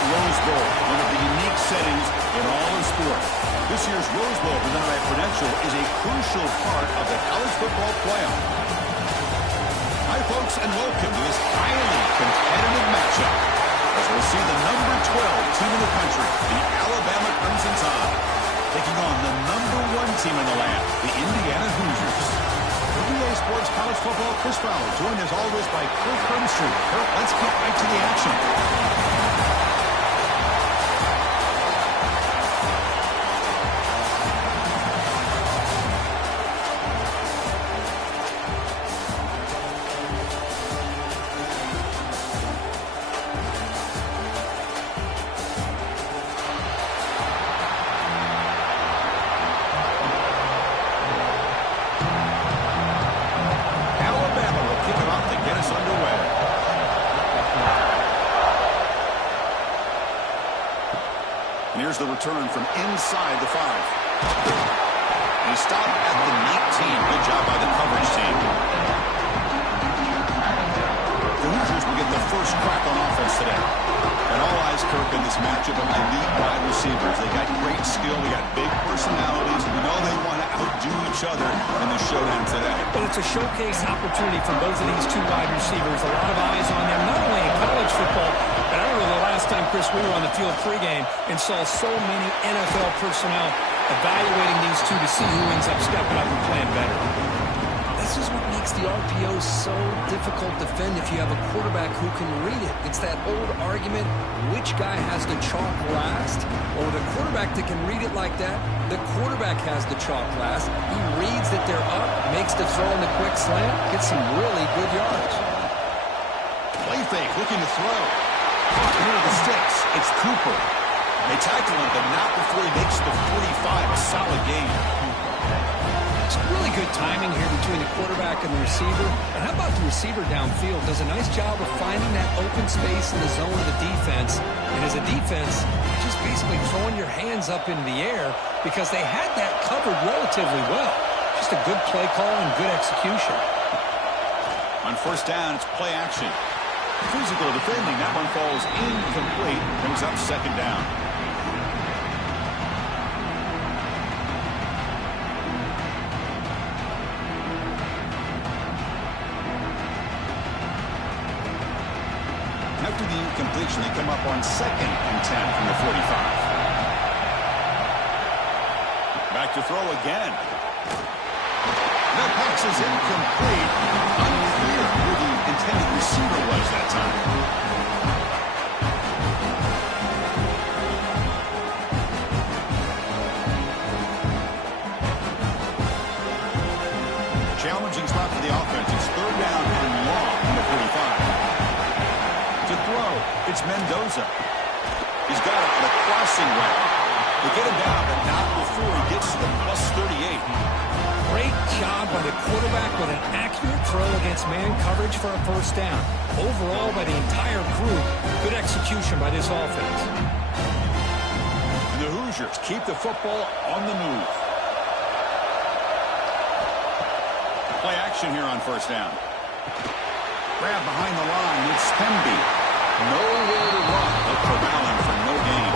Rose Bowl, one of the unique settings in all of sport. This year's Rose Bowl, presented by Prudential, is a crucial part of the college football playoff. Hi, folks, and welcome to this highly competitive matchup, as we'll see the number 12 team in the country, the Alabama Crimson Tide, taking on the number 1 team in the land, the Indiana Hoosiers. WA Sports College Football, Chris Fowler, joined as always by Kirk Hermstreet. Kirk, let's get right to the action. Here's the return from inside the 5. He stopped at the 19. Good job by the coverage team. The Hoosiers will get the first crack on offense today. And all eyes, Kirk, in this matchup of elite wide receivers. They got great skill. They got big personalities. We know they want to outdo each other in the showdown today. Well, it's a showcase opportunity for both of these two wide receivers. A lot of eyes on them, not only in college football, but I remember the last time, Chris, we were on the field pregame and saw so many NFL personnel evaluating these two to see who ends up stepping up and playing better. This is what makes the RPO so difficult to defend if you have a quarterback who can read it. It's that old argument, which guy has the chalk last? Or the quarterback that can read it like that, the quarterback has the chalk last. He reads that they're up, makes the throw in the quick slant, gets some really good yards. Play fake, looking to throw. Caught near the sticks. It's Cooper. They tackle him, but not before he makes the 45. A solid game. It's really good timing here between the quarterback and the receiver. And how about the receiver downfield? Does a nice job of finding that open space in the zone of the defense. And as a defense, just basically throwing your hands up into the air because they had that covered relatively well. Just a good play call and good execution. On first down, it's play action. Physical defending. That one falls incomplete. Brings up second down. After the incompletion, they come up on 2nd and 10 from the 45. Back to throw again. That pass is incomplete. Unclear who the intended receiver was that time. Challenging spot for the offense. It's 3rd down and long from the 45. To throw, it's Mendoza. He's got it on a crossing route. They get him down, but not before he gets to the +38. Great job by the quarterback with an accurate throw against man coverage for a first down. Overall, by the entire group, good execution by this offense. And the Hoosiers keep the football on the move. Play action here on first down. Grab behind the line. It's Spemby. Nowhere to run. They'll corral him for no gain.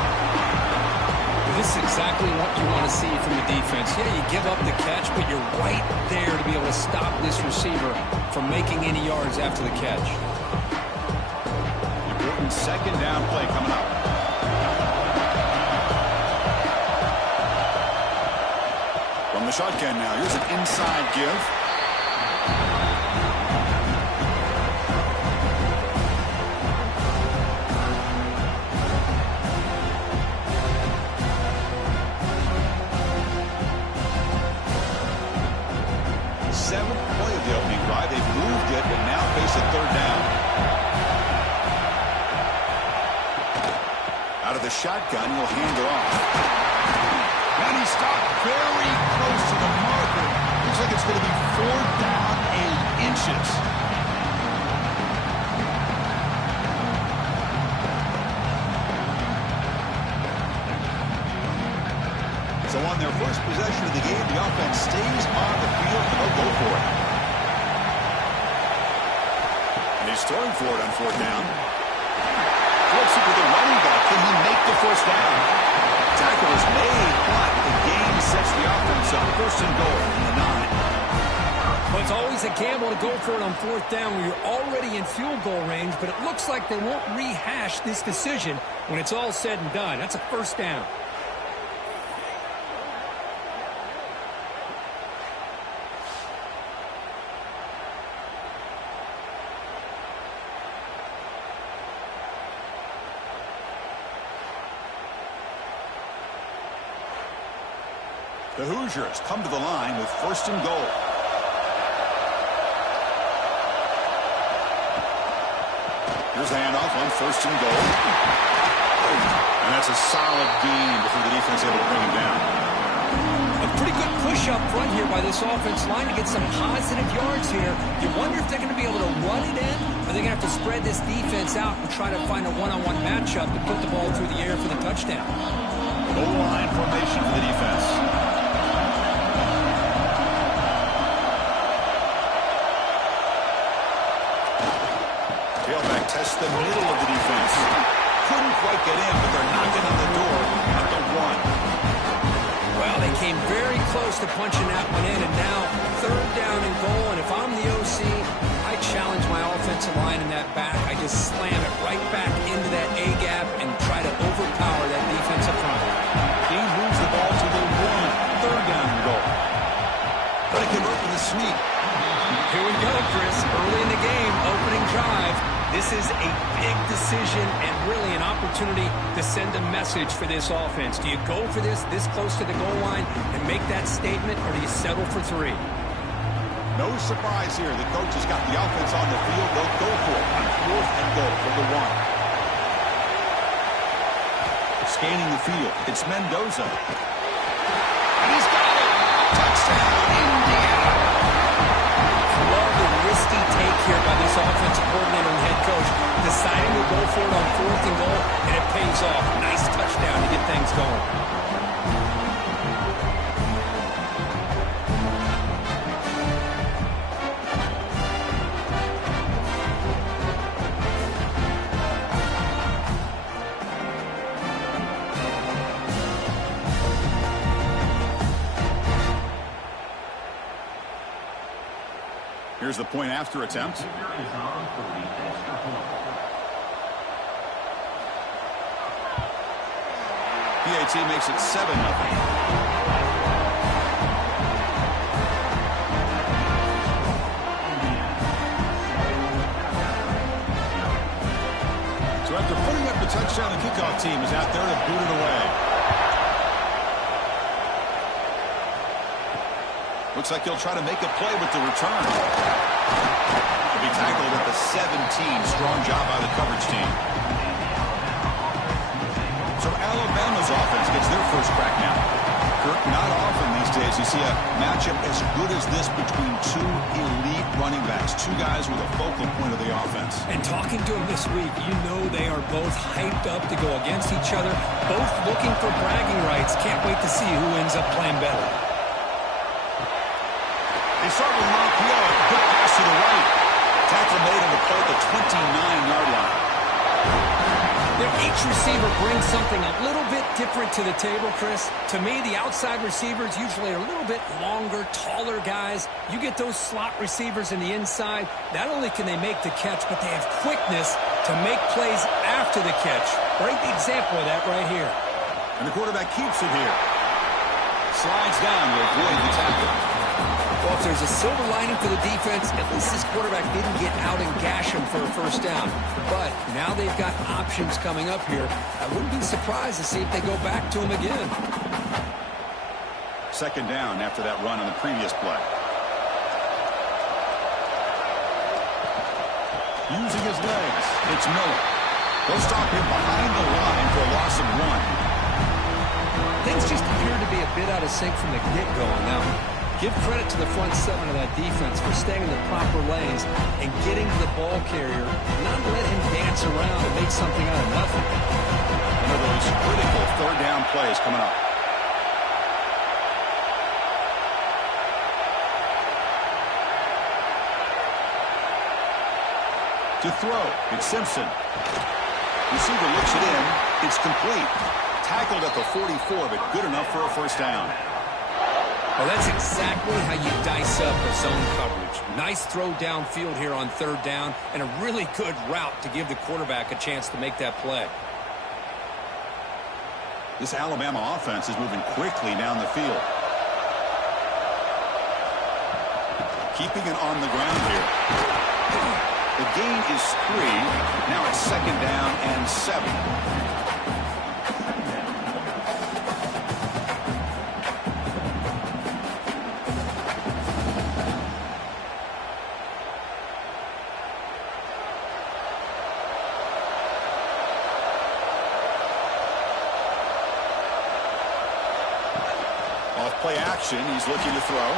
This is exactly what you want to see from the defense. Yeah, you give up the catch, but you're right there to be able to stop this receiver from making any yards after the catch. Important second down play coming up. From the shotgun now, here's an inside give. A 3rd down. Out of the shotgun, he'll hand it off. And he stopped very close to the marker. Looks like it's going to be 4th down and inches. So on their first possession of the game, the offense stays on the field and they'll go for it. And he's throwing for it on 4th down. Flips it to the running back. Can he first down. Tackle is made, but the game sets the offense up. First and goal from the 9. Well, it's always a gamble to go for it on fourth down when you're already in field goal range, but it looks like they won't rehash this decision when it's all said and done. That's a first down. The Hoosiers come to the line with first and goal. Here's the handoff on first and goal. And that's a solid gain before the defense able to bring him down. A pretty good push up front here by this offense line to get some positive yards here. You wonder if they're going to be able to run it in, or they're going to have to spread this defense out and try to find a one-on-one matchup to put the ball through the air for the touchdown. Goal line formation for the defense. Tailback tests the middle of the defense. Couldn't quite get in, but they're knocking on the door at the 1. Well, they came very close to punching that one in, and now third down and goal. And if I'm the OC, I challenge my offensive line in that back. I just slam it right back into that A-gap and try to overpower that defensive front. He moves the ball to the 1. Third down and goal. But it convert with a sweep. Here we go, Chris. Early in the game, opening drive. This is a big decision and really an opportunity to send a message for this offense. Do you go for this close to the goal line and make that statement, or do you settle for 3? No surprise here. The coach has got the offense on the field. They'll go for it on fourth and goal from the 1. Scanning the field. It's Mendoza. And he's got it. Touchdown, Indiana. Love the risky take here by this offensive coordinator and head coach, deciding to go for it on fourth and goal, and it pays off. Nice touchdown to get things going. Here's the point after attempt. PAT makes it 7-0. So after putting up the touchdown, the kickoff team is out there to boot it away. Looks like he'll try to make a play with the return. He'll be tackled at the 17. Strong job by the coverage team. So Alabama's offense gets their first crack now. Kirk, not often these days you see a matchup as good as this between two elite running backs, two guys with a focal point of the offense. And talking to them this week, you know they are both hyped up to go against each other, both looking for bragging rights. Can't wait to see who ends up playing better. They start with Montpellier. Good pass to the right. Tackle made on the play at the 29-yard line. Their H receiver brings something a little bit different to the table, Chris. To me, the outside receivers usually are a little bit longer, taller guys. You get those slot receivers in the inside, not only can they make the catch, but they have quickness to make plays after the catch. Great example of that right here. And the quarterback keeps it here. Slides down to avoid the tackle. Well, if there's a silver lining for the defense, at least this quarterback didn't get out and gash him for a first down. But now they've got options coming up here. I wouldn't be surprised to see if they go back to him again. Second down after that run on the previous play. Using his legs, it's Miller. They'll stop him behind the line for a loss of 1. Things just appear to be a bit out of sync from the get-go now. Give credit to the front seven of that defense for staying in the proper lanes and getting to the ball carrier, not let him dance around and make something out of nothing. One of those critical third down plays coming up. To throw, it's Simpson. Receiver looks it in. It's complete. Tackled at the 44, but good enough for a first down. Well, that's exactly how you dice up a zone coverage. Nice throw downfield here on third down, and a really good route to give the quarterback a chance to make that play. This Alabama offense is moving quickly down the field. Keeping it on the ground here. The gain is 3. Now it's second down and 7. Play action. He's looking to throw.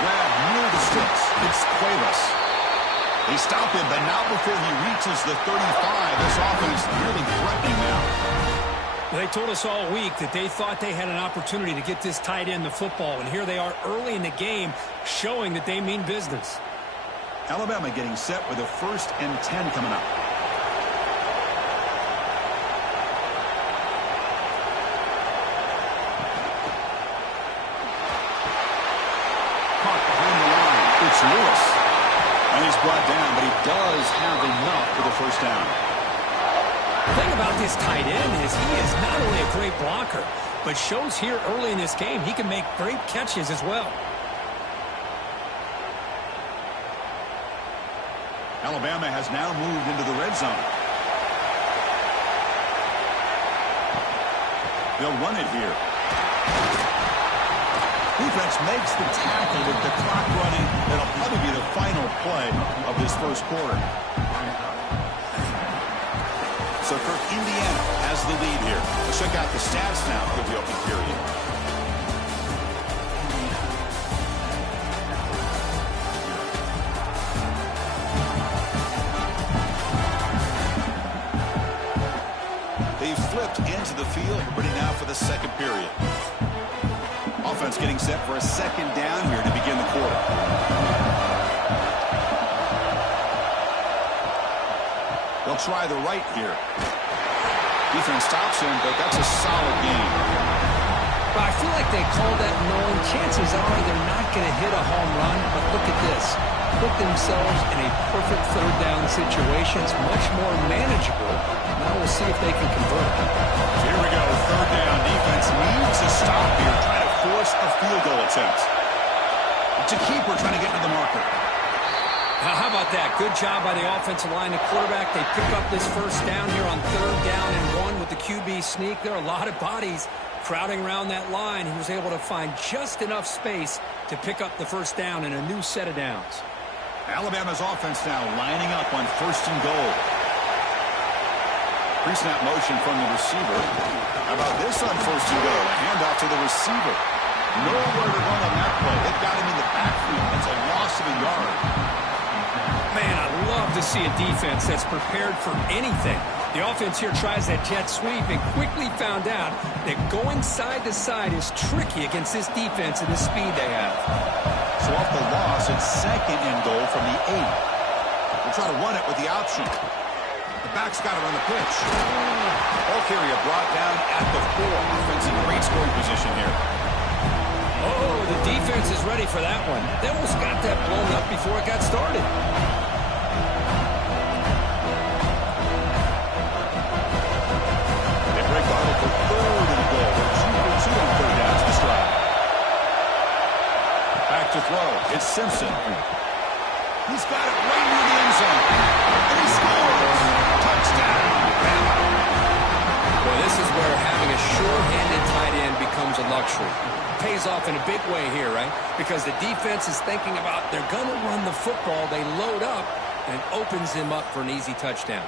Grab near the sticks. It's Cuevas. They stop him, but not before he reaches the 35. This offense really threatening now. They told us all week that they thought they had an opportunity to get this tight end the football, and here they are early in the game showing that they mean business. Alabama getting set with a 1st and 10 coming up. It's Lewis. And he's brought down, but he does have enough for the first down. The thing about this tight end is he is not only a great blocker, but shows here early in this game he can make great catches as well. Alabama has now moved into the red zone. They'll run it here. Defense makes the tackle with the clock running. That'll probably be the final play of this first quarter. So for Indiana has the lead here. Let's check out the stats now for the opening period. They've flipped into the field, ready now for the second period. Offense getting set for a second down here to begin the quarter. They'll try the right here. Defense stops him, but that's a solid gain. But I feel like they called that knowing chances are they're not going to hit a home run, but look at this. Put themselves in a perfect third down situation. It's much more manageable. Now we'll see if they can convert. Here we go, third down. Defense needs a stop here, trying to force a field goal attempt. It's a keeper trying to get to the marker. Now, how about that? Good job by the offensive line. The quarterback, they pick up this first down here on third down and 1 with the QB sneak. There are a lot of bodies crowding around that line. He was able to find just enough space to pick up the first down in a new set of downs. Alabama's offense now lining up on 1st and goal. Pre-snap motion from the receiver. How about this on 1st and goal? A handoff to the receiver. Nowhere to run on that play. They've got him in the backfield. That's a loss of a yard. Man, I love to see a defense that's prepared for anything. The offense here tries that jet sweep and quickly found out that going side to side is tricky against this defense and the speed they have. So off the loss, it's 2nd and goal from the 8. We'll try to run it with the option. The back's got to run the pitch. Ball carrier brought down at the 4. Offense in great scoring position here. Oh, the defense is ready for that one. They almost got that blown up before it got started. They break the huddle for 3rd and goal. They're 2 for 2 on third downs this drive. Back to throw. It's Simpson. He's got it right near the end zone. And he scores. Touchdown, Alabama. Boy, this is where having a sure-handed tight end becomes a luxury. Pays off in a big way here, right? Because the defense is thinking about they're going to run the football. They load up, and it opens him up for an easy touchdown.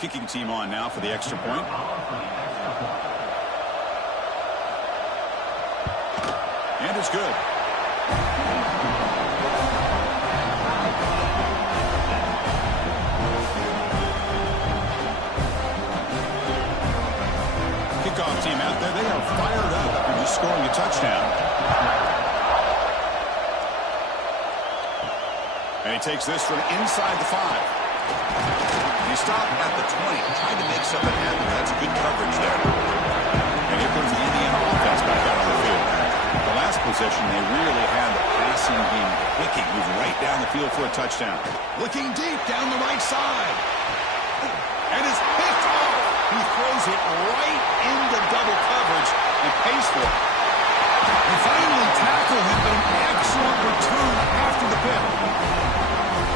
Kicking team on now for the extra point. And it's good. team out there, they are fired up after just scoring a touchdown. And he takes this from inside the 5. He stopped at the 20, trying to make something happen. That's good coverage there. And here comes the Indiana offense back out on the field. The last possession, they really had the passing game clicking, moving right down the field for a touchdown. Looking deep down the right side. And it's picked off. He throws it right into double coverage and pays for it. They finally tackle him, but an excellent return after the pick.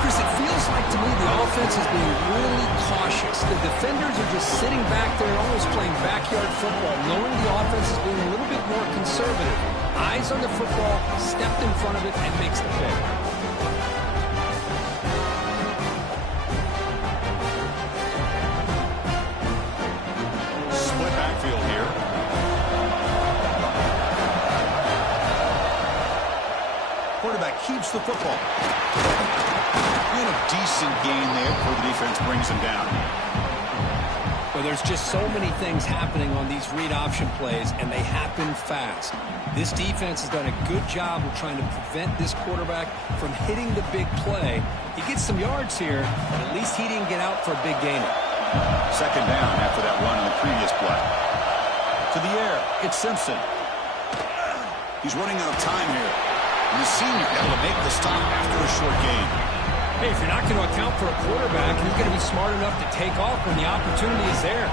Chris, it feels like to me the offense is being really cautious. The defenders are just sitting back there almost playing backyard football, knowing the offense is being a little bit more conservative. Eyes on the football, stepped in front of it, and makes the pick. Split backfield here. Quarterback keeps the football. And a decent gain there before the defense brings him down. Well, there's just so many things happening on these read option plays, and they happen fast. This defense has done a good job of trying to prevent this quarterback from hitting the big play. He gets some yards here, but at least he didn't get out for a big gainer. Second down after that run in the previous play. To the air, it's Simpson. He's running out of time here. And the senior able to make the stop after a short gain. Hey, if you're not going to account for a quarterback, you're going to be smart enough to take off when the opportunity is there.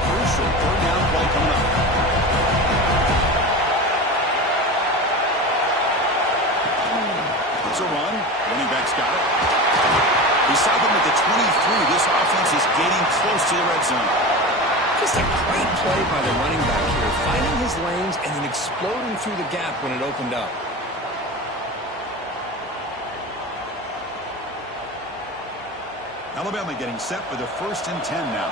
Crucial third down play coming up. It's a run. Running back's got it. He saw them at the 23. This offense is getting close to the red zone. Just a great play by the running back here, finding his lanes and then exploding through the gap when it opened up. Alabama getting set for the 1st and 10 now.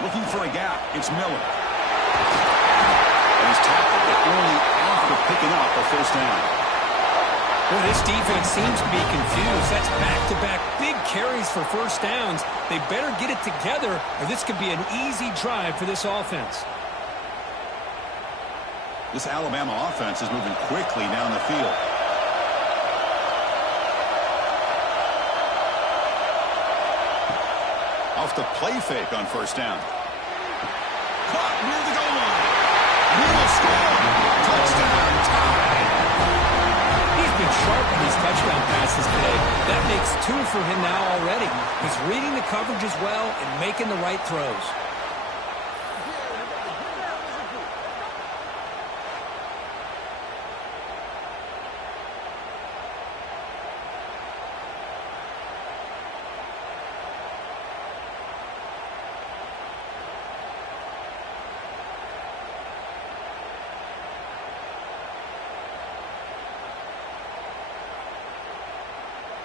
Looking for a gap. It's Miller. And he's tackled, but only after picking up a first down. Well, this defense seems to be confused. That's back-to-back big carries for first downs. They better get it together, or this could be an easy drive for this offense. This Alabama offense is moving quickly down the field. Off the play fake on first down. Caught near the goal line. He will score. Touchdown, tie. He's been sharp on these touchdown passes today. That makes 2 for him now already. He's reading the coverage as well and making the right throws.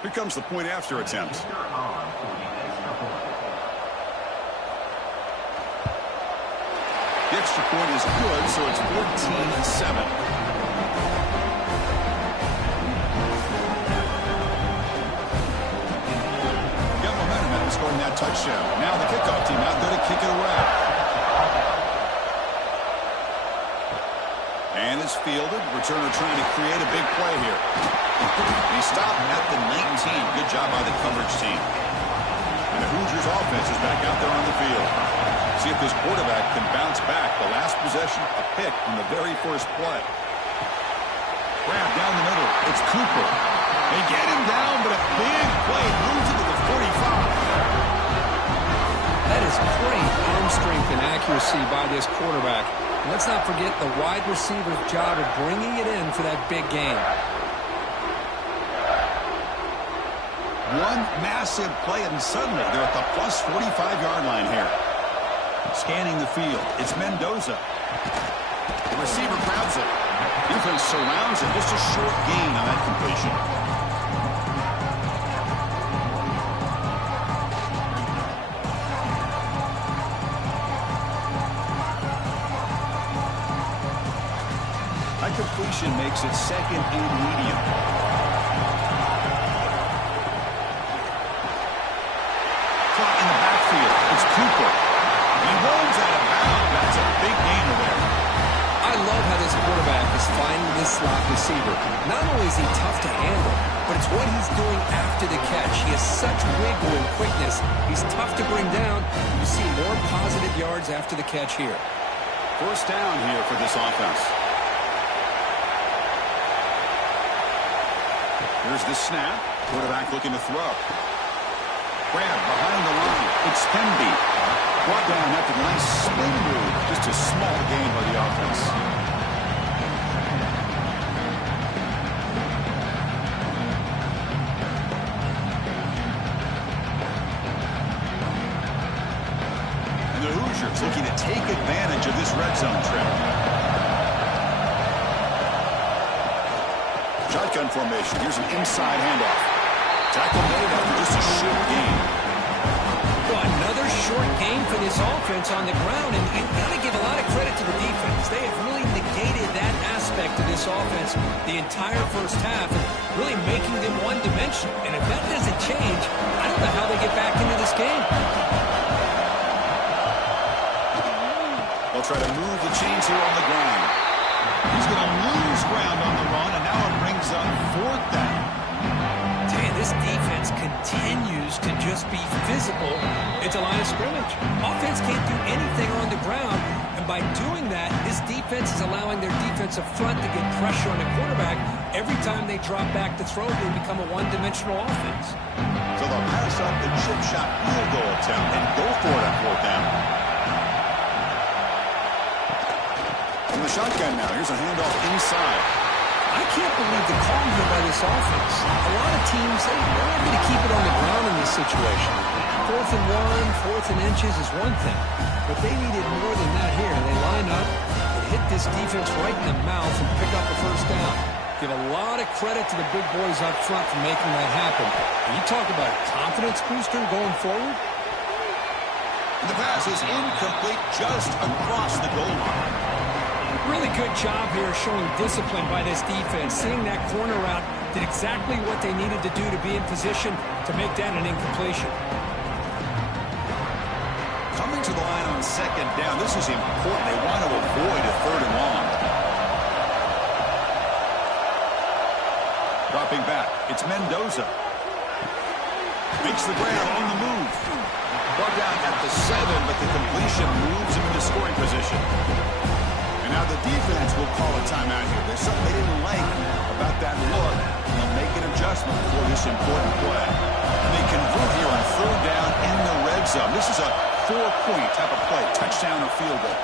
Here comes the point after attempt. The extra point is good, so it's 14-7. Got momentum after scoring that touchdown. Now the kickoff team out there to kick it away. And it's fielded. Returner trying to create a big play here. He stopped at the 19. Good job by the coverage team. And the Hoosiers offense is back out there on the field. See if this quarterback can bounce back. The last possession, a pick from the very first play. Grab down the middle. It's Cooper. They get him down, but a big play moves into the 45. That is great arm strength and accuracy by this quarterback. And let's not forget the wide receiver's job of bringing it in for that big game. One massive play, and suddenly they're at the plus 45-yard line here. Scanning the field, it's Mendoza. The receiver grabs it. Defense surrounds it. Just a short gain on that completion. That completion makes it second and medium. Caught in the backfield. It's Cooper. He rolls out of bounds. That's a big gain there. I love how this quarterback is finding this slot receiver. Not only is he tough to handle, but it's what he's doing after the catch. He has such wiggle and quickness. He's tough to bring down. You see more positive yards after the catch here. First down here for this offense. Here's the snap. Quarterback looking to throw. Grab behind the line. It's Penby. Brought down after the nice spin move. Just a small gain by the offense. And the Hoosiers looking to take advantage of this red zone trip. Shotgun formation. Here's an inside handoff. Tackle made after just a short gain. Well, another short gain for this offense on the ground, and you've got to give a lot of credit to the defense. They have really negated that aspect of this offense the entire first half, and really making them one-dimensional. And if that doesn't change, I don't know how they get back into this game. They'll try to move the chains here on the ground. He's going to lose ground on the run, and now it brings up fourth down. This defense continues to just be physical at the line of scrimmage. Offense can't do anything on the ground, and by doing that, this defense is allowing their defensive front to get pressure on the quarterback. Every time they drop back to throw, they become a one-dimensional offense. So they'll pass up the chip shot field goal attempt and go for it on fourth down. From the shotgun now, here's a handoff inside. I can't believe the call here by this offense. A lot of teams, they're not going to keep it on the ground in this situation. 4th and 1, 4th and inches is one thing. But they needed more than that here. They line up and hit this defense right in the mouth and pick up a first down. Give a lot of credit to the big boys up front for making that happen. And you talk about a confidence booster going forward. And the pass is incomplete just across the goal line. Really good job here showing discipline by this defense. Seeing that corner route did exactly what they needed to do to be in position to make that an incompletion. Coming to the line on second down, this is important. They want to avoid a third and long. Dropping back, it's Mendoza. Makes the grab on the move. Brought down at the 7, but the completion moves him into scoring position. Now the defense will call a timeout here. There's something they didn't like about that look. They'll make an adjustment for this important play. And they convert here on third down in the red zone. This is a 4-point type of play, touchdown or field goal.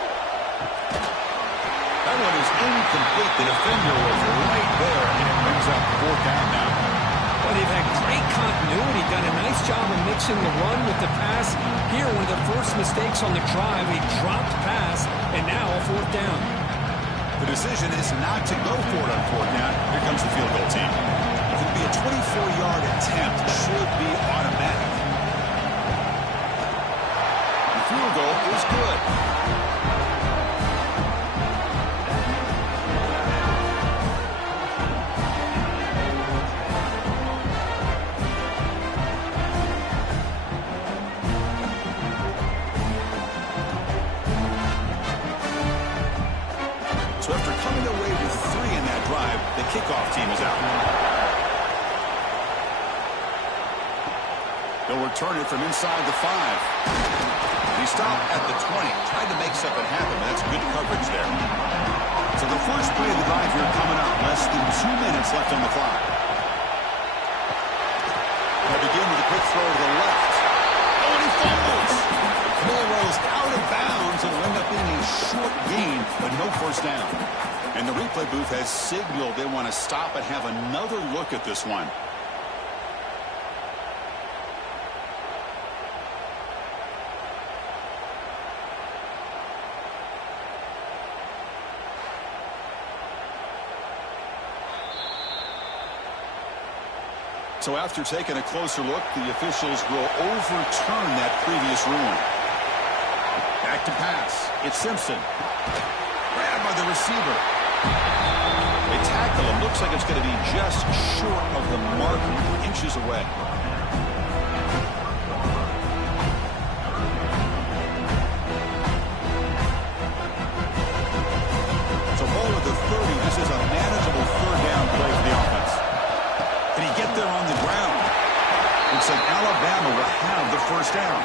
That one is incomplete. The defender was right there, and it brings up fourth down now. Well, they've had great continuity, done a nice job of mixing the run with the pass. Here, one of the first mistakes on the drive, a dropped pass, and now a fourth down. The decision is not to go for it on fourth down. Here comes the field goal team. It could be a 24-yard attempt. Should be automatic. The field goal is good. So after coming away with 3 in that drive, the kickoff team is out. They'll return it from inside the 5. He stopped at the 20, tried to make something happen, but that's good coverage there. So the first play of the drive here coming up, less than 2 minutes left on the clock. They begin with a quick throw to the left. Oh, and he fumbles! Miller rolls out of bounds and will end up being a short gain, but no first down. And the replay booth has signaled they want to stop and have another look at this one. So after taking a closer look, the officials will overturn that previous ruling. Back to pass. It's Simpson. Grabbed by the receiver. They tackle him. Looks like it's going to be just short of the mark, inches away. So ball at the 30. This is a manageable third down play for the offense. Can he get there on the ground? Looks like Alabama will have the first down.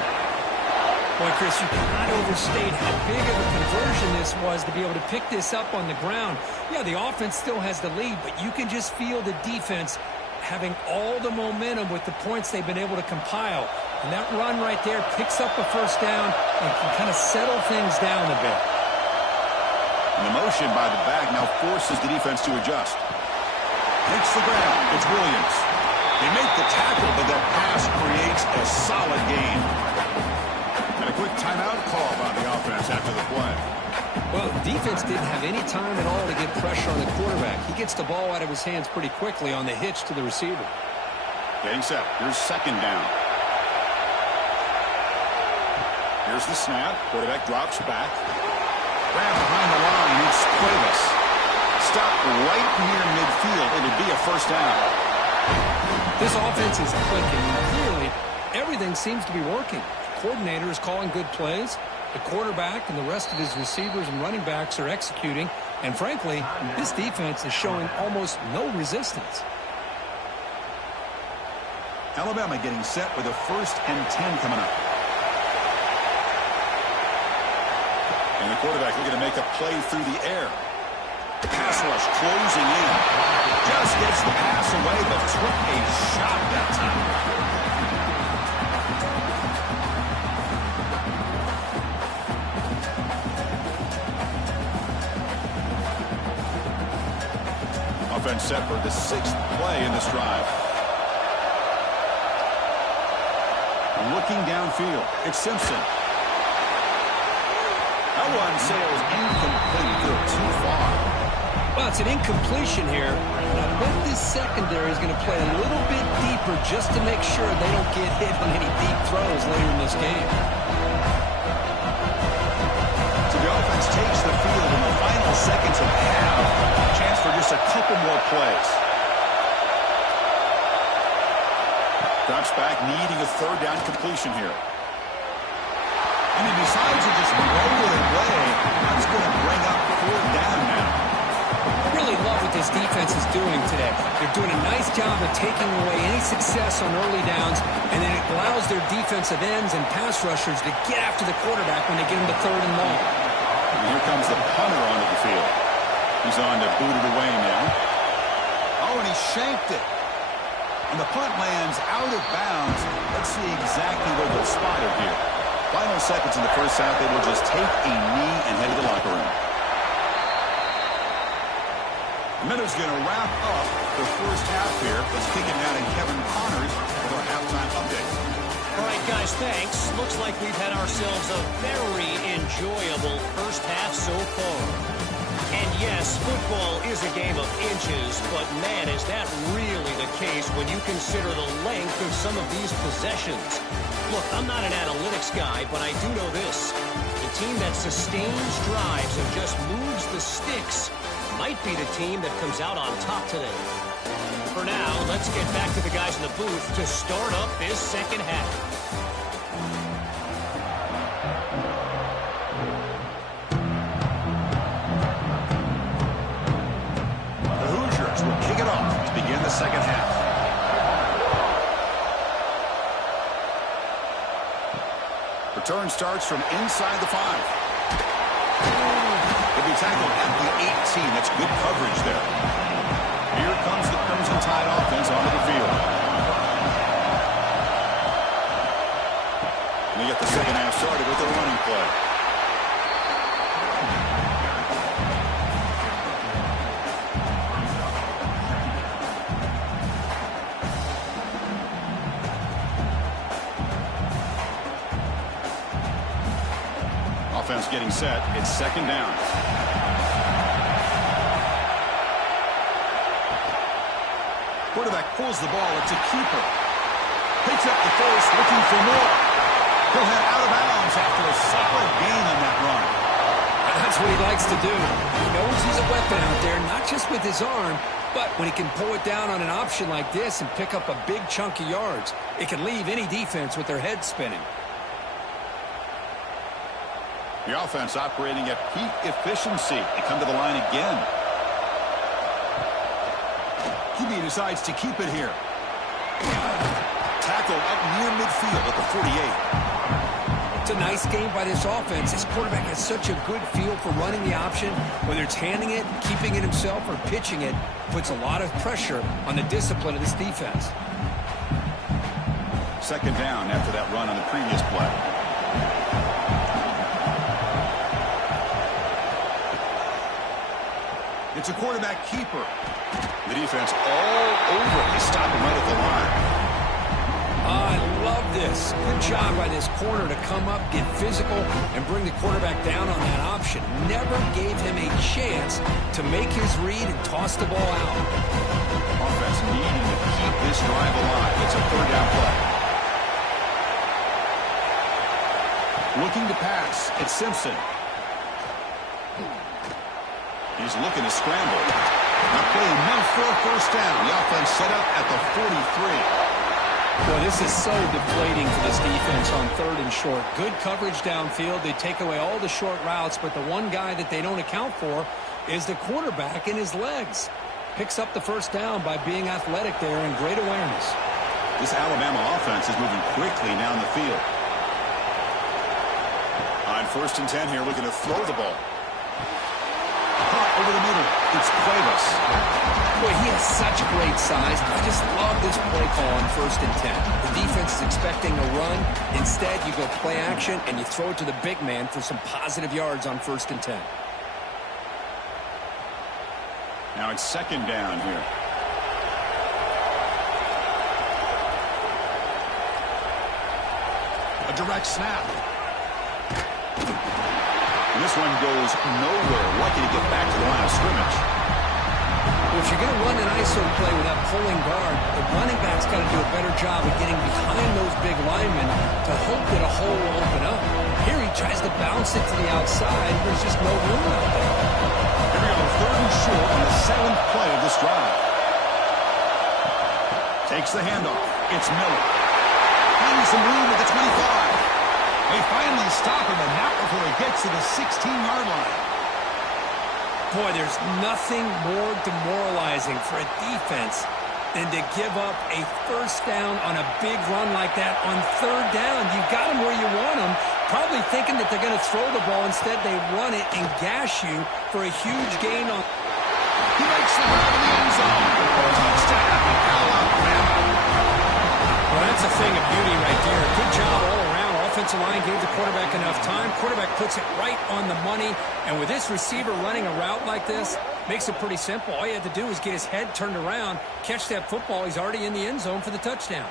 Boy, Chris, you cannot overstate how big of a conversion this was to be able to pick this up on the ground. Yeah, the offense still has the lead, but you can just feel the defense having all the momentum with the points they've been able to compile. And that run right there picks up a first down and can kind of settle things down a bit. And the motion by the back now forces the defense to adjust. Takes the ground. It's Williams. They make the tackle, but that pass creates a solid gain. And a quick timeout call by the offense after the play. Well, the defense didn't have any time at all to get pressure on the quarterback. He gets the ball out of his hands pretty quickly on the hitch to the receiver. Getting set. Here's second down. Here's the snap. Quarterback drops back. Grab behind the line. It's Cuevas. Stop right near midfield. It'll be a first down. This offense is clicking, and clearly everything seems to be working. The coordinator is calling good plays. The quarterback and the rest of his receivers and running backs are executing. And frankly, this defense is showing almost no resistance. Alabama getting set with a 1st and 10 coming up. And the quarterback looking to make a play through the air. The pass rush closing in. Just gets the pass away, but took a shot that time. Offense set for the 6th play in this drive. Looking downfield, it's Simpson. That one sails incomplete, too far. Well, it's an incompletion here. And I bet this secondary is going to play a little bit deeper just to make sure they don't get hit on any deep throws later in this game. So the offense takes the field in the final seconds of half. Chance for just a couple more plays. Drops back, needing a 3rd down completion here. And he decides to just roll it away. That's going to bring up 4th down now. I really love what this defense is doing today. They're doing a nice job of taking away any success on early downs, and then it allows their defensive ends and pass rushers to get after the quarterback when they get him to 3rd and long. And here comes the punter onto the field. He's on to boot it away now. Oh, and he shanked it. And the punt lands out of bounds. Let's see exactly where they'll spot it here. Final seconds in the first half, they will just take a knee and head to the locker room. The Minnows going to wrap up the first half here. Let's kick it out to Kevin Connors with our halftime update. All right, guys, thanks. Looks like we've had ourselves a very enjoyable first half so far. And yes, football is a game of inches, but man, is that really the case when you consider the length of some of these possessions. Look, I'm not an analytics guy, but I do know this. The team that sustains drives and just moves the sticks might be the team that comes out on top today. For now, let's get back to the guys in the booth to start up this second half. The Hoosiers will kick it off to begin the second half. Return starts from inside the 5. He'll be tackled at the 18. That's good coverage there. Here comes the Crimson Tide offense onto the field. And they get the second half started with a running play. Offense getting set. It's second down. Quarterback pulls the ball. It's a keeper. Picks up the first, looking for more. He'll head out of bounds after a solid gain on that run. That's what he likes to do. He knows he's a weapon out there, not just with his arm, but when he can pull it down on an option like this and pick up a big chunk of yards, it can leave any defense with their head spinning. The offense operating at peak efficiency. They come to the line again. QB decides to keep it here. Tackle up near midfield at the 48. It's a nice game by this offense. This quarterback has such a good feel for running the option. Whether it's handing it, keeping it himself, or pitching it, puts a lot of pressure on the discipline of this defense. Second down after that run on the previous play. It's a quarterback keeper. The defense all over. They stop him right at the line. I love this. Good job by this corner to come up, get physical, and bring the quarterback down on that option. Never gave him a chance to make his read and toss the ball out. Offense needing to keep this drive alive. It's a third down play. Looking to pass. It's Simpson. He's looking to scramble. Now playing meant for a first down. The offense set up at the 43. Boy, this is so deflating for this defense on third and short. Good coverage downfield. They take away all the short routes, but the one guy that they don't account for is the quarterback and his legs. Picks up the first down by being athletic there and great awareness. This Alabama offense is moving quickly down the field. On 1st and 10 here, looking to throw the ball. Caught over the middle. It's Cuevas. Boy, he has such great size. I just love this play call on 1st and 10. The defense is expecting a run. Instead, you go play action, and you throw it to the big man for some positive yards on 1st and 10. Now it's second down here. A direct snap. This one goes nowhere. Lucky to get back to the line of scrimmage. Well, if you're going to run an ISO play with that pulling guard, the running back's got to do a better job of getting behind those big linemen to hope that a hole will open up. Here he tries to bounce it to the outside. There's just no room out there. Here we go, 3rd and short on the 7th play of this drive. Takes the handoff. It's Miller. Finding some room at the 25. They finally stop him, and not before he gets to the 16-yard line. Boy, there's nothing more demoralizing for a defense than to give up a first down on a big run like that on 3rd down. You've got them where you want them, probably thinking that they're going to throw the ball. Instead, they run it and gash you for a huge gain on. He makes the grab in the end zone. Touchdown, Alabama. Well, that's a thing of beauty right there. Good job all around. Offensive line gave the quarterback enough time. Quarterback puts it right on the money. And with this receiver running a route like this, makes it pretty simple. All you have to do is get his head turned around, catch that football. He's already in the end zone for the touchdown.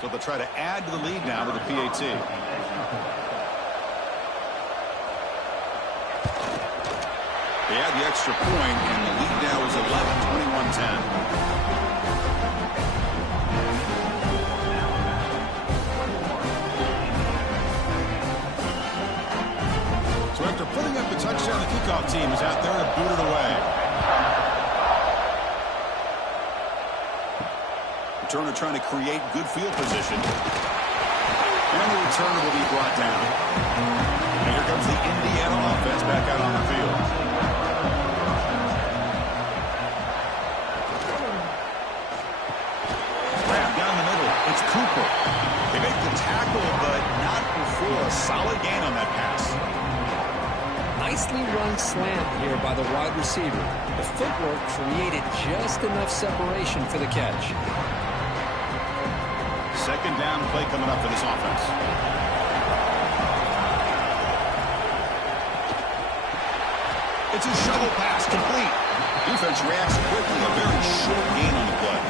So they'll try to add to the lead now with the PAT. They add the extra point, and the lead now is 11, 21-10. So after putting up the touchdown, the kickoff team is out there to boot it away. Returner trying to create good field position. And the returner will be brought down. And here comes the Indiana offense back out on the field. Grab down the middle. It's Cooper. They make the tackle, but not before a solid gain on that pass. Nicely run slant here by the wide receiver. The footwork created just enough separation for the catch. Second down play coming up for this offense. It's a shovel pass complete. Defense reacts quickly. A very short gain on the play.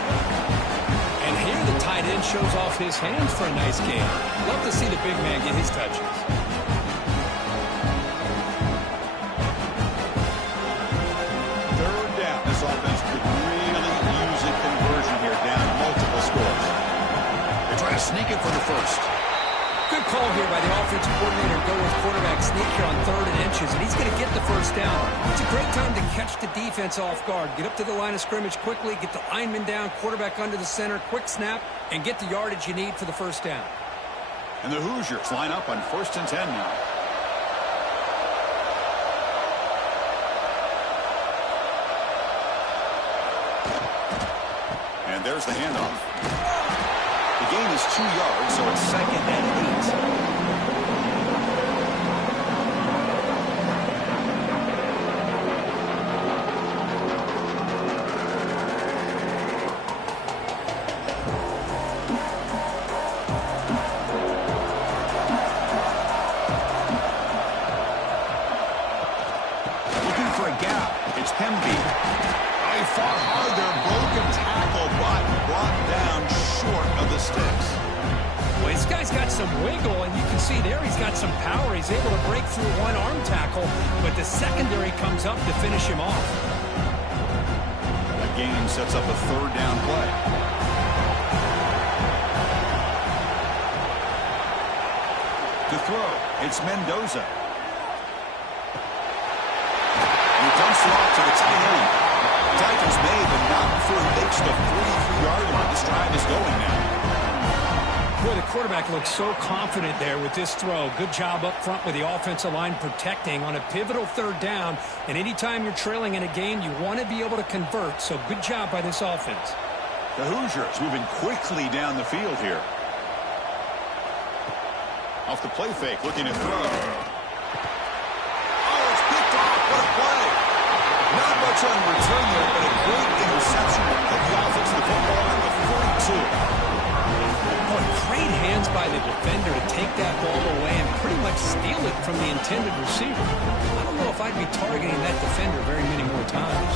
And here the tight end shows off his hands for a nice gain. Love to see the big man get his touches. it for the first. Good call here by the offensive coordinator to go with quarterback sneak here on 3rd and inches, and he's going to get the first down. It's a great time to catch the defense off guard. Get up to the line of scrimmage quickly, get the lineman down, quarterback under the center, quick snap, and get the yardage you need for the first down. And the Hoosiers line up on 1st and 10 now. And there's the handoff. The gain is 2 yards, so it's 2nd and 8. Looking for a gap. It's Hemby. They fought hard there. Broken tackle, but brought down short of the sticks. Well, this guy's got some wiggle, and you can see there he's got some power. He's able to break through one arm tackle, but the secondary comes up to finish him off. That gain sets up a 3rd down play. To throw, it's Mendoza. And he dumps it off to the tight end. Tackle's made, but not before he makes the 43-yard line. This drive is going now. Boy, the quarterback looks so confident there with this throw. Good job up front with the offensive line protecting on a pivotal 3rd down. And anytime you're trailing in a game, you want to be able to convert. So good job by this offense. The Hoosiers moving quickly down the field here. Off the play fake, looking to throw. Oh, it's picked off. What a play. Not much on return there, but a great interception. Put the offense to the football at the 42. Boy, great hands by the defender to take that ball away and pretty much steal it from the intended receiver. I don't know if I'd be targeting that defender very many more times.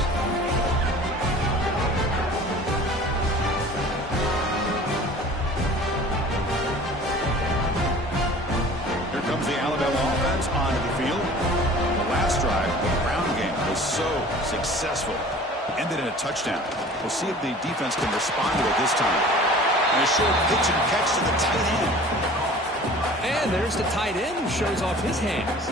Here comes the Alabama offense onto the field. The last drive, the ground game was so successful. Ended in a touchdown. We'll see if the defense can respond to it this time. And a short pitch and catch to the tight end. And there's the tight end who shows off his hands.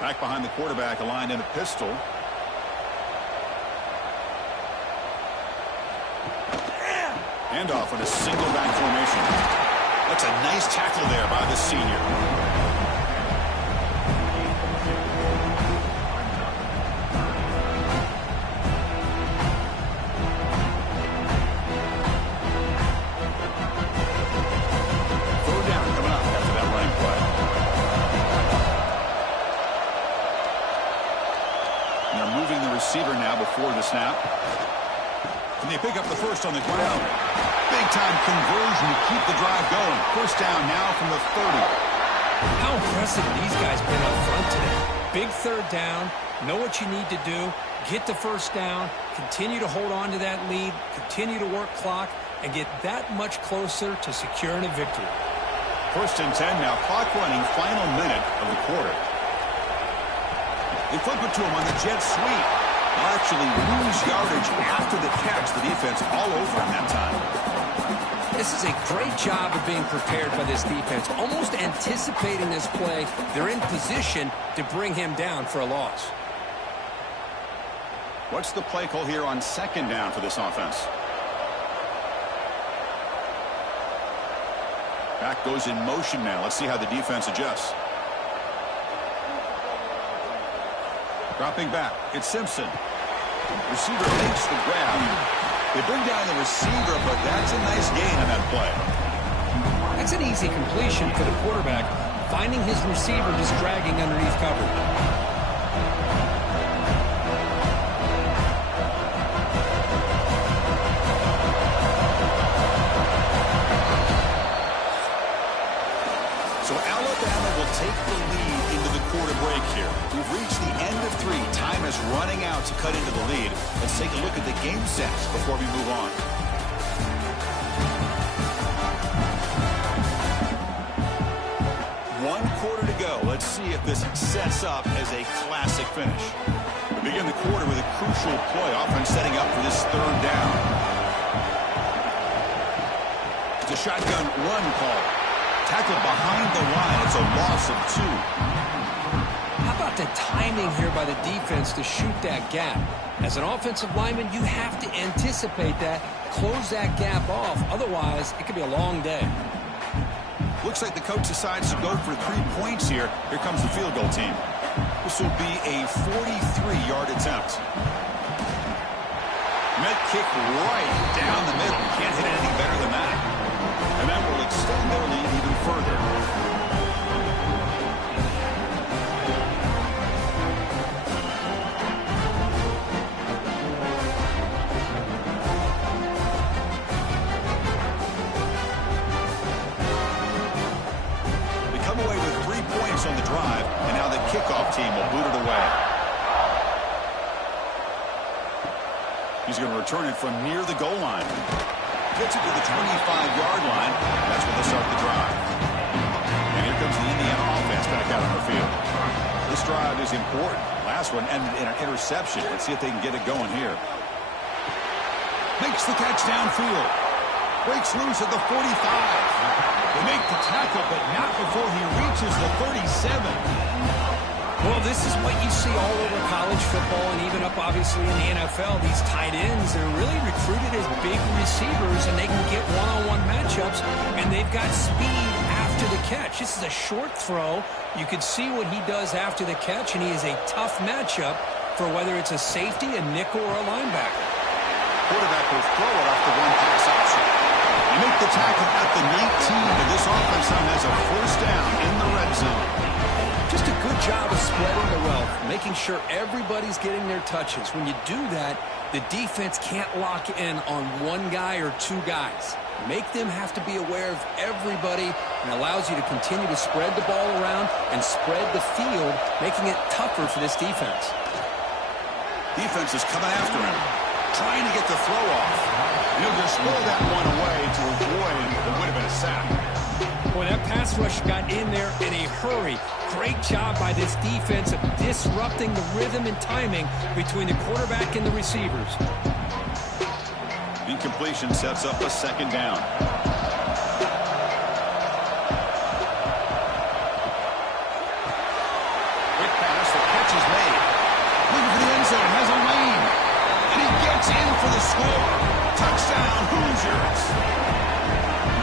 Back behind the quarterback, aligned in a pistol. Handoff in a single back formation. That's a nice tackle there by the senior. Receiver now before the snap. And they pick up the first on the ground. Big-time conversion to keep the drive going. First down now from the 30. How impressive these guys been up front today. Big 3rd down. Know what you need to do. Get the first down. Continue to hold on to that lead. Continue to work clock. And get that much closer to securing a victory. 1st and 10 now. Clock running. Final minute of the quarter. They flip it to him on the jet sweep. They'll actually lose yardage after the catch. The defense all over him that time. This is a great job of being prepared by this defense. Almost anticipating this play. They're in position to bring him down for a loss. What's the play call here on 2nd down for this offense? Back goes in motion now. Let's see how the defense adjusts. Dropping back, it's Simpson. Receiver makes the grab. They bring down the receiver, but that's a nice gain on that play. That's an easy completion for the quarterback, finding his receiver just dragging underneath coverage. So Alabama will take the lead into the quarter break here. We've reached the end of 3. Time is running out to cut into the lead. Let's take a look at the game sets before we move on. One quarter to go. Let's see if this sets up as a classic finish. Begin the quarter with a crucial play. Offense setting up for this third down. It's a shotgun run call. Tackled behind the line. It's a loss of 2. How about the timing here by the defense to shoot that gap? As an offensive lineman, you have to anticipate that, close that gap off. Otherwise, it could be a long day. Looks like the coach decides to go for 3 points here. Here comes the field goal team. This will be a 43-yard attempt. Met kick right down the middle. Can't hit anything better than that. And that will extend their lead even further. They come away with 3 points on the drive, and now the kickoff team will boot it away. He's going to return it from near the goal line. Gets it to the 25-yard line. That's where they start the drive. And here comes the Indiana offense back out on the field. This drive is important. Last one ended in an interception. Let's see if they can get it going here. Makes the catch downfield. Breaks loose at the 45. They make the tackle, but not before he reaches the 37. Well, this is what you see all over college football and even up, obviously, in the NFL. These tight ends are really recruited as big receivers, and they can get one-on-one matchups, and they've got speed after the catch. This is a short throw. You can see what he does after the catch, and he is a tough matchup for whether it's a safety, a nickel, or a linebacker. Quarterback will throw it off the one-pass option. You make the tackle at the 19, and this offense now has a first down in the red zone. Just a good job of spreading the wealth, making sure everybody's getting their touches. When you do that, the defense can't lock in on one guy or 2 guys. Make them have to be aware of everybody, and allows you to continue to spread the ball around and spread the field, making it tougher for this defense. Defense is coming after him, trying to get the throw off. And he'll just throw that one away to avoid what would have been a sack. Boy, that pass rush got in there in a hurry. Great job by this defense of disrupting the rhythm and timing between the quarterback and the receivers. Incompletion sets up a second down. Quick pass, the catch is made. Looking for the end zone, has a lane. And he gets in for the score. Touchdown, Hoosiers.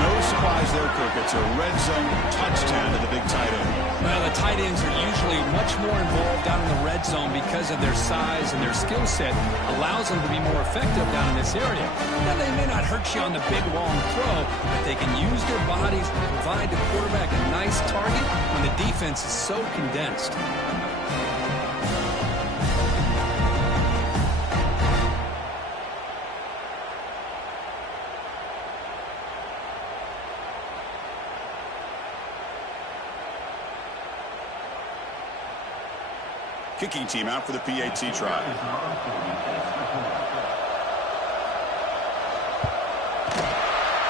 No surprise there, Kirk. It's a red zone touchdown to the big tight end. Well, the tight ends are usually much more involved down in the red zone because of their size and their skill set. Allows them to be more effective down in this area. Now, they may not hurt you on the big, long throw, but they can use their bodies to provide the quarterback a nice target when the defense is so condensed. Kicking team out for the PAT try.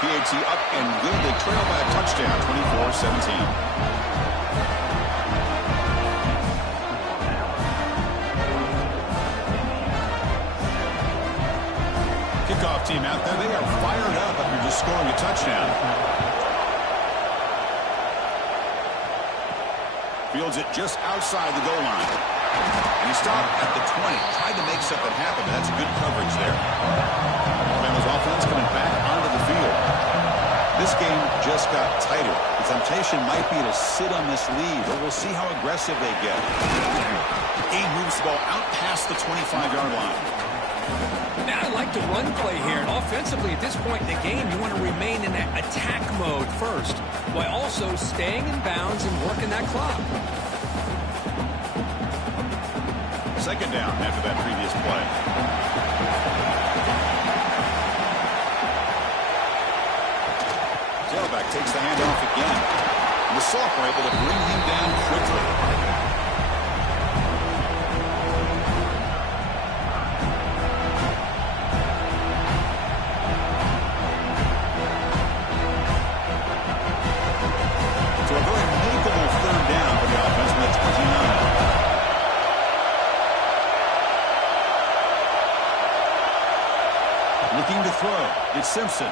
PAT up and good. They trail by a touchdown, 24-17. Kickoff team out there. They are fired up after just scoring a touchdown. Fields it just outside the goal line. And he stopped at the 20. Tried to make something happen, but that's good coverage there. Alabama's offense coming back onto the field. This game just got tighter. The temptation might be to sit on this lead, but we'll see how aggressive they get. Game moves the ball out past the 25-yard line. Now, I like the run play here. And offensively, at this point in the game, you want to remain in that attack mode first, while also staying in bounds and working that clock. Second down after that previous play. Tailback takes the handoff again. And the Soft are able to bring him down quickly. So a very makeable third down for the offense with 29. Looking to throw. It's Simpson.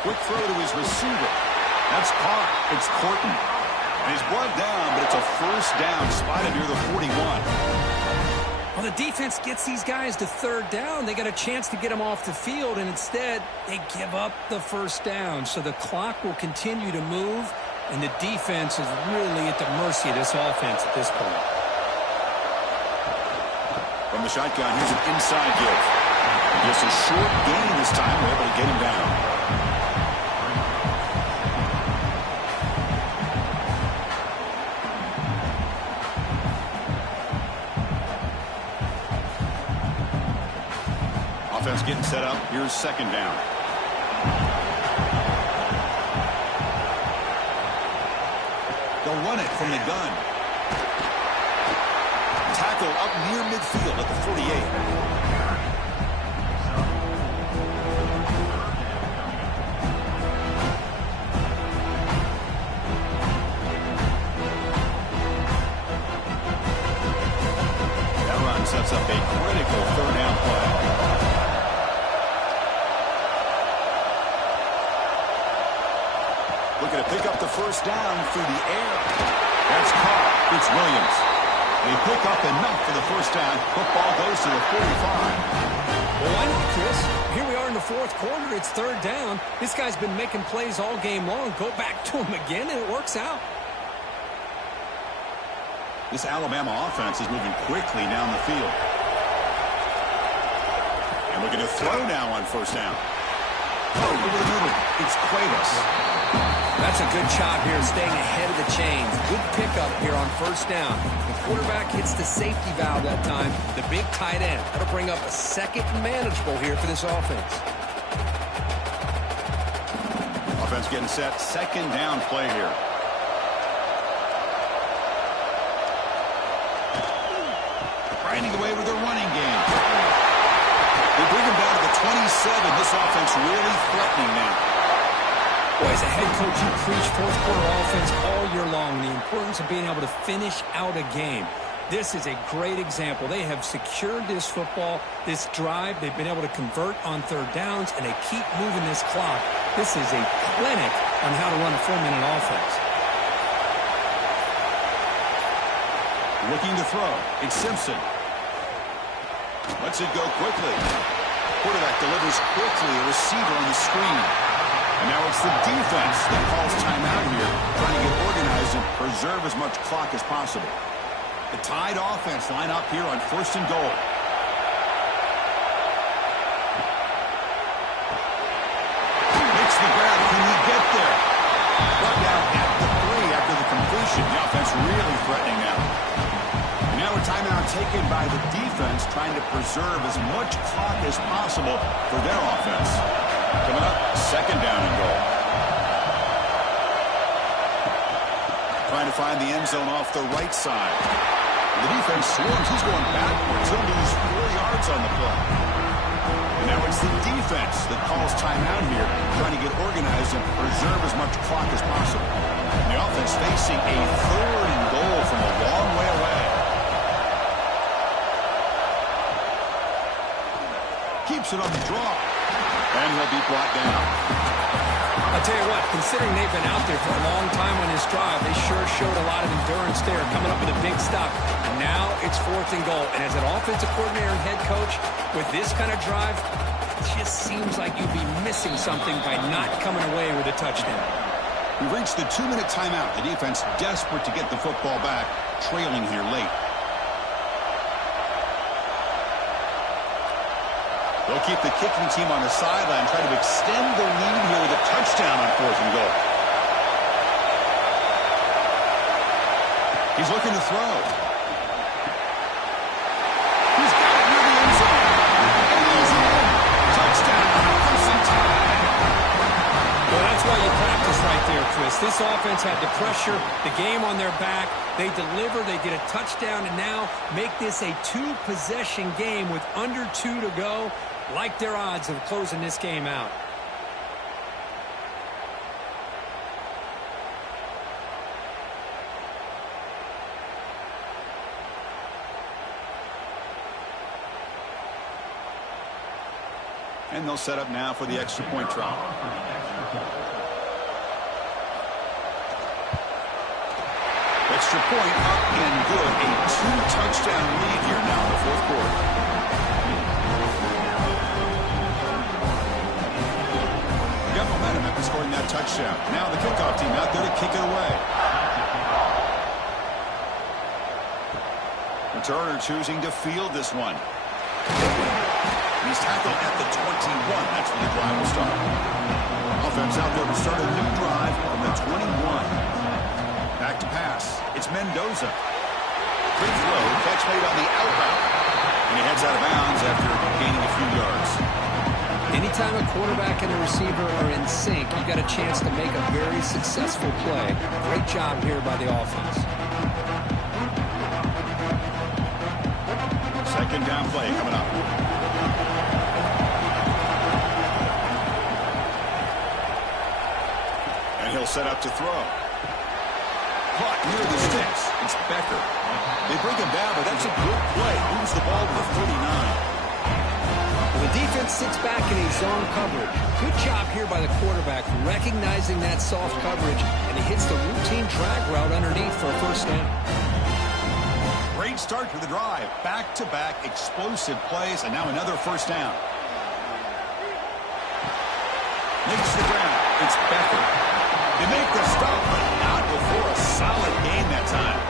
Quick throw to his receiver. That's caught. It's Corton. And he's brought down, but it's a first down spotted near the 41. Well, the defense gets these guys to third down. They got a chance to get them off the field, and instead they give up the first down. So the clock will continue to move, and the defense is really at the mercy of this offense at this point. From the shotgun, here's an inside give. Just a short gain this time. We're able to get him down. Offense getting set up. Here's second down. They'll run it from the gun. Tackle up near midfield at the 48. That run sets up a critical third down play. Looking to pick up the first down through the air. That's caught. It's Williams. They pick up enough for the first down. Football goes to the 45. Well, why not, Chris? Here we are in the fourth quarter. It's third down. This guy's been making plays all game long. Go back to him again, and it works out. This Alabama offense is moving quickly down the field. And looking to throw now on first down. Over the middle. It's Quaterfinals. That's a good job here, staying ahead of the chains. Good pickup here on first down. The quarterback hits the safety valve that time. The big tight end. That'll bring up a second and manageable here for this offense. Offense getting set. Second down play here. Finding away with their running game. They bring him down to the 27. This offense really threatening now. Boy, as a head coach, you preach fourth quarter offense all year long. The importance of being able to finish out a game. This is a great example. They have secured this football, this drive. They've been able to convert on third downs, and they keep moving this clock. This is a clinic on how to run a 4-minute offense. Looking to throw. It's Simpson. Lets it go quickly. Quarterback delivers quickly. A receiver on the screen. And now it's the defense that calls timeout here, trying to get organized and preserve as much clock as possible. The Tide offense line up here on first and goal. Makes the grab. Can he get there? Brought down at the 3 after the completion. The offense really threatening now. And now a timeout taken by the defense, trying to preserve as much clock as possible for their offense. Coming up, second down and goal. Trying to find the end zone off the right side. The defense swarms. He's going backwards. He'll lose 4 yards on the play. And now it's the defense that calls timeout here, trying to get organized and preserve as much clock as possible. And the offense facing a third and goal from a long way away. Keeps it on the draw. And he'll be brought down. I'll tell you what, considering they've been out there for a long time on this drive, they sure showed a lot of endurance there, coming up with a big stop. And now it's fourth and goal. And as an offensive coordinator and head coach, with this kind of drive, it just seems like you'd be missing something by not coming away with a touchdown. We've reached the 2-minute timeout. The defense desperate to get the football back, trailing here late. They'll keep the kicking team on the sideline, try to extend the lead here with a touchdown on fourth and goal. He's looking to throw. He's got it near the end zone. And he's in. Touchdown. Clemson Tide. Well, that's why you practice right there, Chris. This offense had the pressure, the game on their back. They deliver, they get a touchdown, and now make this a 2-possession game with under 2 to go. Like their odds of closing this game out. And they'll set up now for the extra point try. Extra point up and good. A 2-touchdown lead here now in the fourth quarter. Got momentum after scoring that touchdown. Now the kickoff team out there to kick it away. Returner choosing to field this one. He's tackled at the 21. That's where the drive will start. Offense out there to start a new drive from the 21. Back to pass. It's Mendoza. Quick throw. Catch made on the out route. And he heads out of bounds after gaining a few yards. Anytime a quarterback and a receiver are in sync, you got a chance to make a very successful play. Great job here by the offense. Second down play coming up. And he'll set up to throw. Caught near the sticks. It's Becker. They bring him down, but that's a good play. Moves the ball to the 39. The defense sits back in a zone coverage. Good job here by the quarterback, recognizing that soft coverage, and he hits the routine drag route underneath for a first down. Great start to the drive. Back-to-back explosive plays, and now another first down. Makes the ground. It's Becker. They make the stop, but not before a solid gain that time.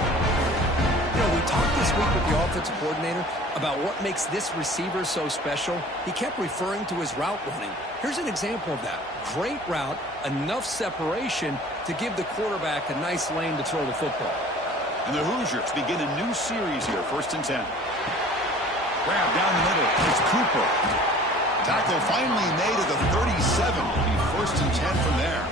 You know, we talked this week with the offensive coordinator about what makes this receiver so special. He kept referring to his route running. Here's an example of that. Great route, enough separation to give the quarterback a nice lane to throw the football. And the Hoosiers begin a new series here, 1st and 10. Grab down the middle. It's Cooper. Tackle finally made at the 37. It'll be 1st and 10 from there.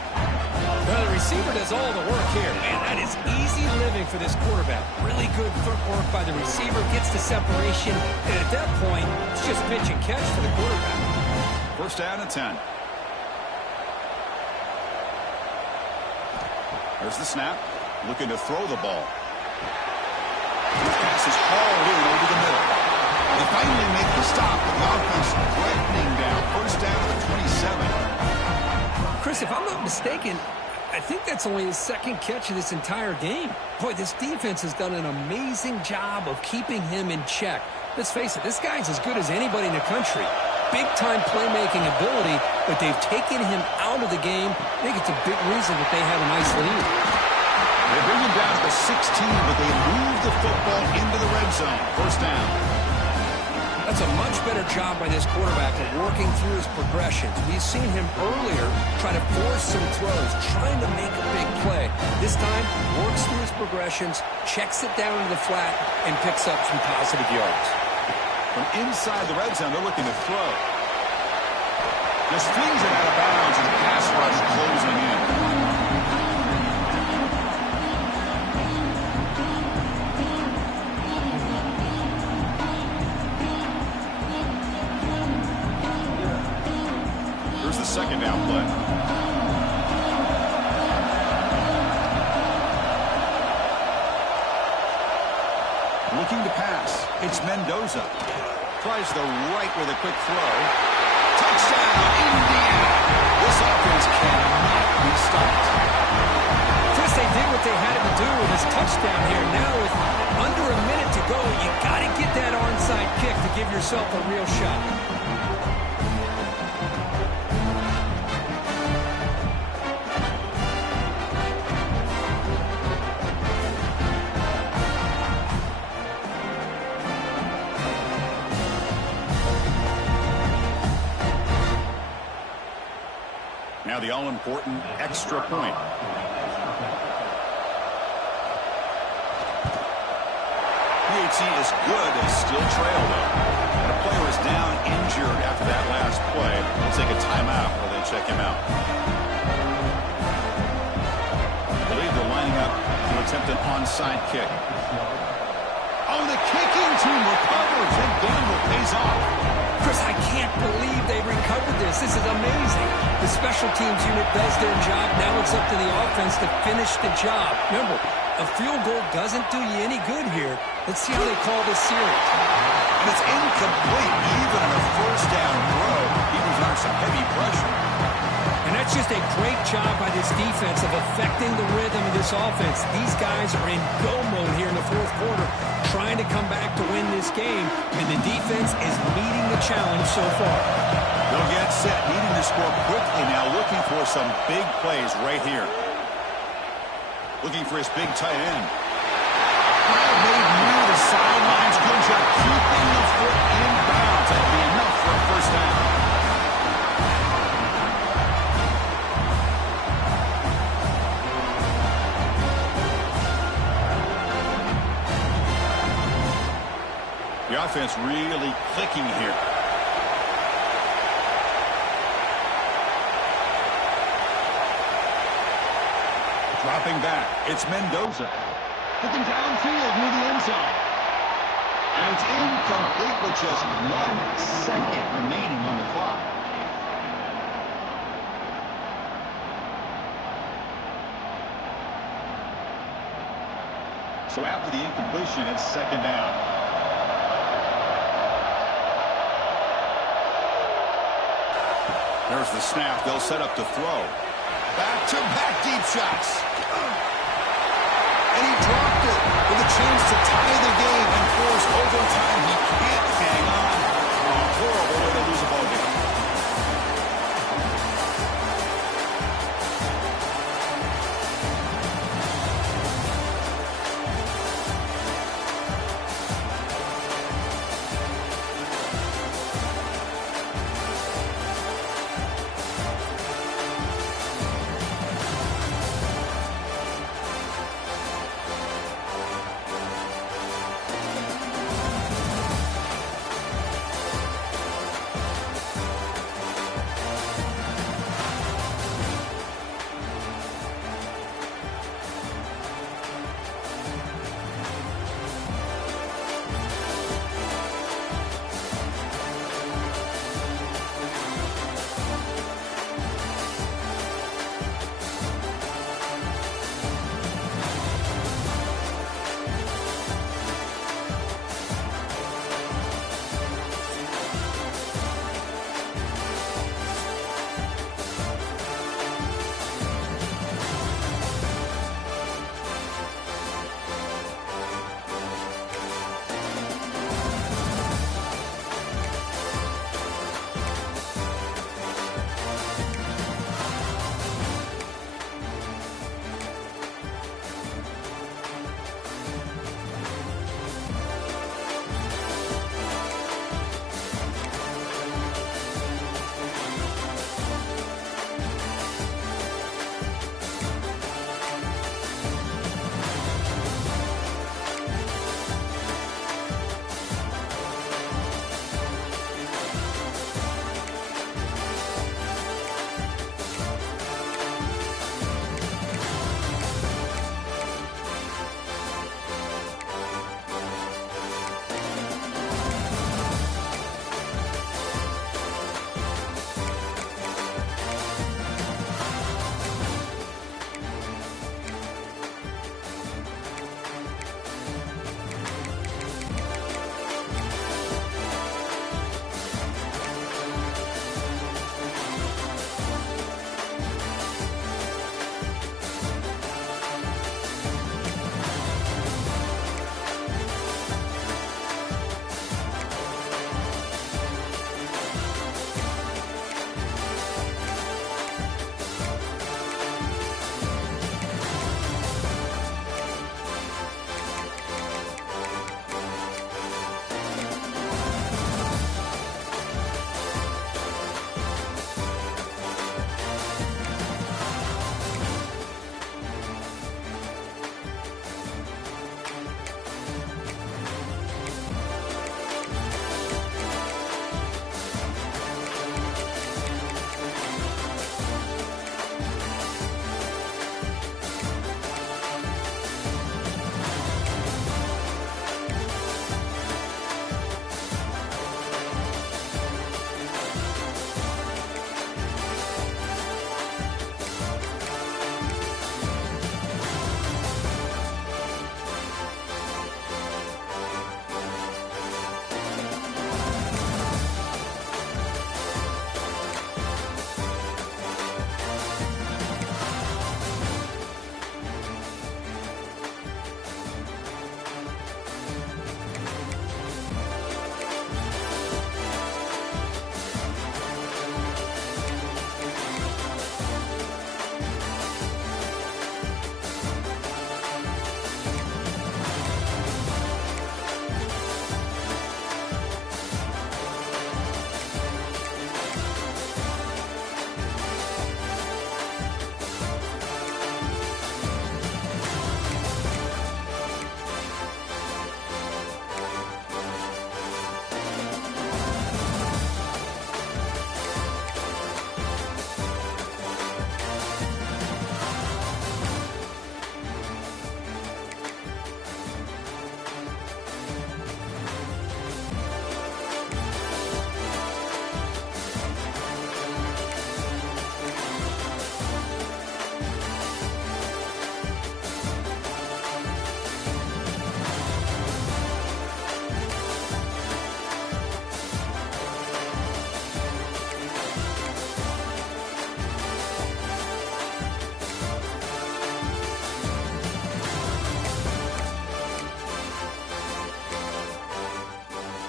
Well, the receiver does all the work here. Man, that is easy living for this quarterback. Really good footwork by the receiver, gets the separation, and at that point, it's just pitch and catch for the quarterback. 1st down and 10. There's the snap. Looking to throw the ball. The pass is hauled in over the middle. They finally make the stop, but the offense threatening down. 1st down to the 27. Chris, if I'm not mistaken, I think that's only his 2nd catch of this entire game. Boy, this defense has done an amazing job of keeping him in check. Let's face it, this guy's as good as anybody in the country. Big-time playmaking ability, but they've taken him out of the game. I think it's a big reason that they have a nice lead. They bring him down to the 16, but they move the football into the red zone. 1st down. That's a much better job by this quarterback of working through his progressions. We've seen him earlier try to force some throws, trying to make a big play. This time, works through his progressions, checks it down to the flat, and picks up some positive yards. From inside the red zone, they're looking to throw. Just flings it out of bounds, and the pass rush closing in. Second down play. Looking to pass. It's Mendoza. Tries the right with a quick throw. Touchdown, Indiana. This offense cannot be stopped. Chris, they did what they had to do with his touchdown here. Now with under a minute to go, you got to get that onside kick to give yourself a real shot. Now the all-important extra point. PHC is good as still trail, though. And a player is down injured after that last play. They'll take a timeout while they check him out. I believe they're lining up to attempt an onside kick. Oh, the kicking team recovers, and gamble pays off. Chris, I can't believe they recovered this. This is amazing. The special teams unit does their job. Now it's up to the offense to finish the job. Remember, a field goal doesn't do you any good here. Let's see how they call this series. And it's incomplete, even on a 1st down throw. He was job by this defense of affecting the rhythm of this offense. These guys are in go mode here in the fourth quarter, trying to come back to win this game, and the defense is meeting the challenge so far. They'll get set, needing to score quickly now, looking for some big plays right here. Looking for his big tight end. Made near the sidelines. Good job keeping the foot in bounds. That'll be enough for a first down. The offense really clicking here. Dropping back, it's Mendoza. Looking downfield near the end zone. And it's incomplete with just 1 second remaining on the clock. So after the incompletion, it's second down. There's the snap. They'll set up to throw. Back-to-back deep shots. And he dropped it with a chance to tie the game and force overtime. He